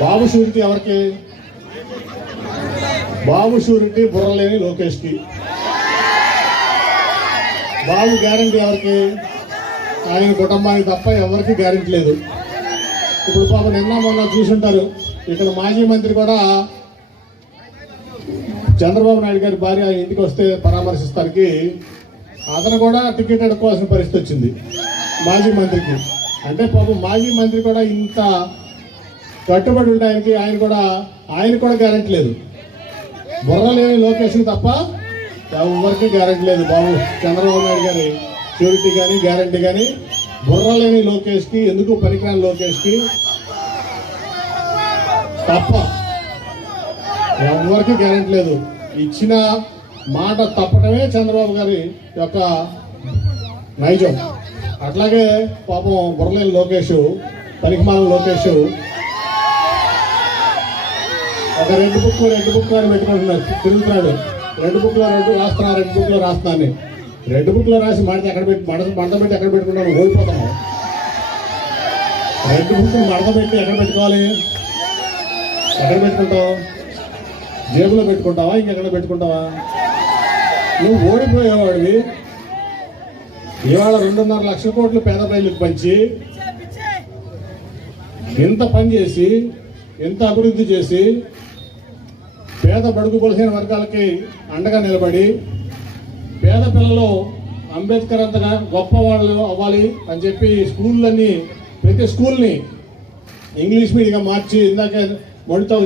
బాబు surety ఎవరికి? బాబు surety బుర్రలేని లోకేష్కి. బాబు guarantee ఎవరికి? ఆయన కుటుంబానికి తప్ప ఎవరికి గ్యారంటీ లేదు. ఇప్పుడు పాప నిన్న మొన్న చూసుంటారు. ఇక్కడ మాజీ మంత్రి కూడా చంద్రబాబు నాయుడు గారి భార్య ఇంటికి వస్తే పరామర్శిస్తానికి అతను కూడా టికెట్ అడుక్కోవాల్సిన పరిస్థితి వచ్చింది మాజీ మంత్రికి. అంటే పాపం మాజీ మంత్రి కూడా ఇంత కట్టుబడి ఉండడానికి ఆయన కూడా ఆయన కూడా గ్యారెంటీ లేదు. బుర్ర లేని లొకేషన్ తప్ప ఎవరికి గ్యారెంటీ లేదు. బాబు చంద్రబాబు నాయుడు గారి షూరిటీ కానీ గ్యారెంటీ కానీ బుర్ర లేని లోకేష్కి ఎందుకు పనికిరాని లోకేష్కి తప్ప ఎవరికి గ్యారెంటీ లేదు. ఇచ్చిన మాట తప్పటమే చంద్రబాబు గారి యొక్క నైజం. అట్లాగే పాపం బుర్రలేని లోకేష్ పనికిమాల లోకేష్ ఒక రెండు బుక్ రెండు బుక్ అని పెట్టుకుంటున్నాడు తిరుగుతున్నాడు. రెండు బుక్లో రెండు రాస్తున్నా రెండు బుక్లో రాస్తున్నా అని. రెండు బుక్లో రాసి మాట ఎక్కడ పెట్టి మడత మడత పెట్టి ఎక్కడ పెట్టుకుంటాను ఓడిపోతాను రెండు బుక్లు మడత పెట్టి ఎక్కడ పెట్టుకోవాలి? ఎక్కడ పెట్టుకుంటావు? జేబులో పెట్టుకుంటావా? ఇంకెక్కడ పెట్టుకుంటావా? నువ్వు ఓడిపోయేవాడివి. ఇవాళ రెండున్నర లక్షల కోట్లు పేద ప్రజలకు పంచి ఇంత పని చేసి ఇంత అభివృద్ధి చేసి పేద బడుగు బలహీన వర్గాలకి అండగా నిలబడి పేద పిల్లలు అంబేద్కర్ అంతగా గొప్ప వాళ్ళు అవ్వాలి అని చెప్పి స్కూళ్ళన్నీ ప్రతి స్కూల్ని ఇంగ్లీష్ మీడియంగా మార్చి ఇందాక మొడితో